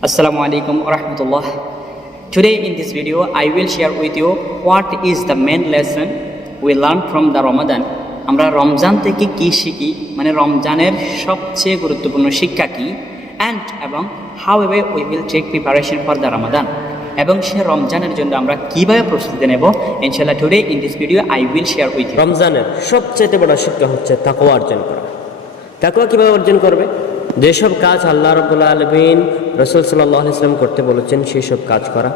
Assalamu alaikum warahmatullah. Today in this video, I will share with you what is the main lesson we learn from the Ramadan. আমরা রমজান থেকে কি শিখি? মানে রমজানের সবচেয়ে গুরুত্বপূর্ণ শিক্ষা কি? অ্যান্ড এবং হাউ এভাবে we will take preparation for the Ramadan এবং সে রমজানের জন্য আমরা কীভাবে প্রস্তুতি নেব? ইনশাল্লাহ today in this video I will share with রমজানের সবচেয়ে বড় শিক্ষা হচ্ছে তাকওয়া অর্জন করা। তাকওয়া কীভাবে অর্জন করবে? যেসব কাজ আল্লাহ রবুল্লা আলমিন রসুল সাল্লাহ ইসলাম করতে বলেছেন সেই সব কাজ করা।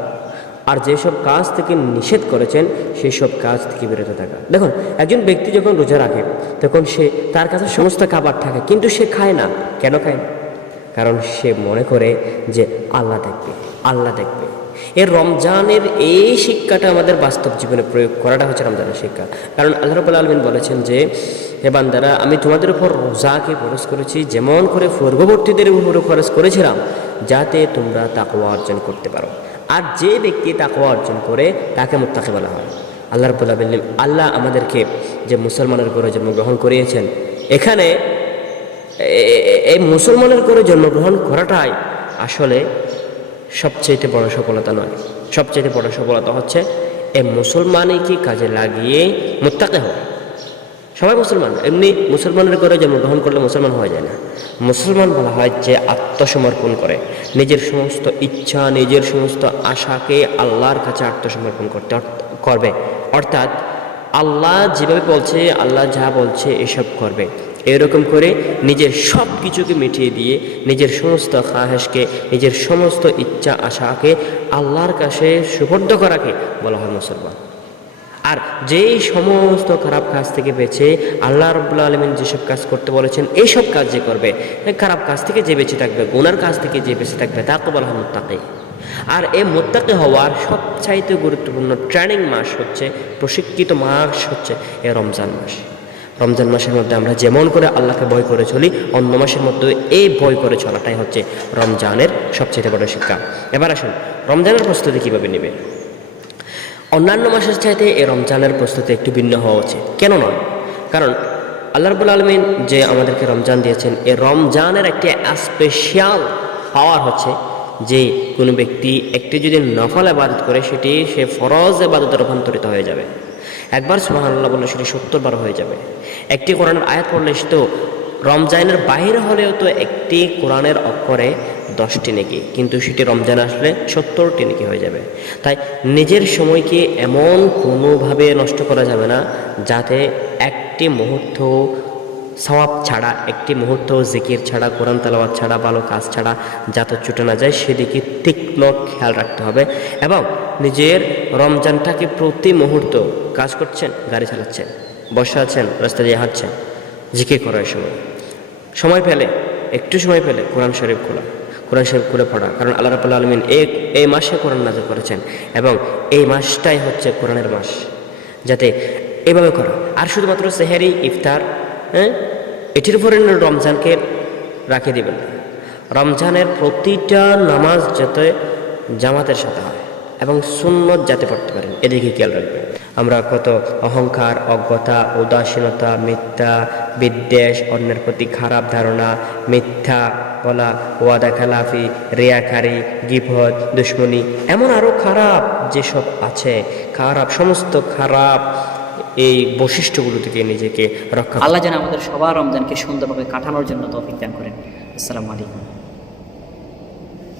আর যেসব কাজ থেকে নিষেধ করেছেন সেই সব কাজ থেকে বিরত থাকা। দেখুন, একজন ব্যক্তি যখন রোজা রাখে, তখন সে তার কাছে সমস্ত খাবার থাকে, কিন্তু সে খায় না। কেন খায়? না কারণ সে মনে করে যে আল্লাহ দেখবে আল্লাহ দেখবে। এর রমজানের এই শিক্ষাটা আমাদের বাস্তব জীবনে প্রয়োগ করাটা হচ্ছে রমজানের শিক্ষা। কারণ আল্লাহ রবুল্লা আলমিন বলেছেন যে হে বান্দারা, আমি তোমাদের উপর রোজাকে খরচ করেছি, যেমন করে পূর্ববর্তীদের উপরে খরচ করেছিলাম, যাতে তোমরা তাকওয়া অর্জন করতে পারো। আর যে ব্যক্তি তাকওয়া অর্জন করে, তাকে মুত্তাকে বলা হয়। আল্লাহ রবুল্লা আলমিন, আল্লাহ আমাদেরকে যে মুসলমানের উপরে জন্মগ্রহণ করিয়েছেন, এখানে এই মুসলমানের করে জন্মগ্রহণ করাটাই আসলে সবচেয়ে বড় সফলতা নয়। সবচেয়ে বড় সফলতা হচ্ছে এই মুসলমানকে কাজে লাগিয়ে মোত্তাকে হওয়া সবাই মুসলমান। এমনি মুসলমানের করে জন্মগ্রহণ করলে মুসলমান হওয়া যায় না। মুসলমান বলা হয় যে আত্মসমর্পণ করে। নিজের সমস্ত ইচ্ছা, নিজের সমস্ত আশাকে আল্লাহর কাছে আত্মসমর্পণ করতে করবে। অর্থাৎ আল্লাহ যেভাবে বলছে, আল্লাহ যা বলছে, এসব করবে। এরকম করে নিজের সব কিছুকে মিটিয়ে দিয়ে, নিজের সমস্ত খাহেশকে, নিজের সমস্ত ইচ্ছা, আশাকে আল্লাহর কাছে সুপর্দ করাকে বলা হয় মুসলমান। আর যেই সমস্ত খারাপ কাজ থেকে বেঁচে আল্লাহ রব্বুল্লা আলমিন যেসব কাজ করতে বলেছেন এইসব কাজ যে করবে খারাপ কাজ থেকে যে বেঁচে থাকবে, গুনার কাজ থেকে যে বেঁচে থাকবে তাকে বলা হয় মোত্তাকে। আর এই মোত্তাকে হওয়ার সবচাইতে গুরুত্বপূর্ণ ট্রেনিং মাস হচ্ছে, প্রশিক্ষিত মাস হচ্ছে এ রমজান মাস। রমজান মাসের মধ্যে আমরা যেমন করে আল্লাহকে ভয় করে চলি, অন্য মাসের মধ্যে এই ভয় করে চলাটাই হচ্ছে রমজানের সবচেয়ে বড় শিক্ষা। এবার আসুন, রমজানের প্রস্তুতি কীভাবে নেবে? অন্যান্য মাসের চাইতে এই রমজানের প্রস্তুতি একটু ভিন্ন হওয়া উচিত। কেন নয়? কারণ আল্লাহ রবুল আলমিন যে আমাদেরকে রমজান দিয়েছেন, এই রমজানের একটি স্পেশাল পাওয়ার হচ্ছে যে কোনো ব্যক্তি একটি যদি নফল আবাদত করে, সেটি সে ফরজ আবাদতে রূপান্তরিত হয়ে যাবে। একবার সুবহানাল্লাহ বললে সেটি সত্তর বার হয়ে যাবে। একটি কোরআনের আয়াত পড়লে সে তো রমজানের বাইরে হলেও তো একটি কোরআনের অক্ষরে দশটি নেকি, কিন্তু সেটি রমজান আসলে সত্তরটি নেকি হয়ে যাবে। তাই নিজের সময়কে এমন কোনোভাবে নষ্ট করা যাবে না, যাতে একটি মুহূর্ত সওয়াব ছাড়া, একটি মুহূর্ত জিকির ছাড়া, কোরআন তালাওয়াত ছাড়া, ভালো কাজ ছাড়া যাতে ছুটে না যায়, সেদিকে তীক্ষ্ণ খেয়াল রাখতে হবে এবং নিজের রমজানটাকে প্রতি মুহূর্ত কাজ করছেন, গাড়ি চালাচ্ছেন, বসে আছেন, রাস্তা দিয়ে হাঁটছেন, জিকির করার সময়। সময় পেলে একটু সময় পেলে কোরআন শরীফ খোলা। কোরআন শরীফ খুলে পড়া, কারণ আল্লাহ রাবুল্লা আলমিন এই এই মাসে কোরআন নাজল করেছেন এবং এই মাসটাই হচ্ছে কোরআনের মাস। যাতে এভাবে করো। আর শুধুমাত্র সেহেরি, ইফতার হ্যাঁ? এটির উপরে রমজানকে রাখে দিবেন। রমজানের প্রতিটা নামাজ যাতে জামাতের সাথে হয়। এবং সুন্নত যাতে পড়তে পারেন। এদিকে খেয়াল রাখবেন। আমরা কত অহংকার, অজ্ঞতা, উদাসীনতা, মিথ্যা, বিদ্বেষ, অন্যের প্রতি খারাপ ধারণা, মিথ্যা বলা, ওয়াদা, খেলাফি রিয়াকারি গিভত দুশ্মনী, এমন আরও খারাপ যেসব আছে, খারাপ, সমস্ত খারাপ এই বৈশিষ্ট্যগুলো থেকে নিজেকে রক্ষা আল্লাহ যেন আমাদের সবার রমজানকে সুন্দরভাবে কাটানোর জন্য তৌফিক দান করেন। আসসালামু আলাইকুম।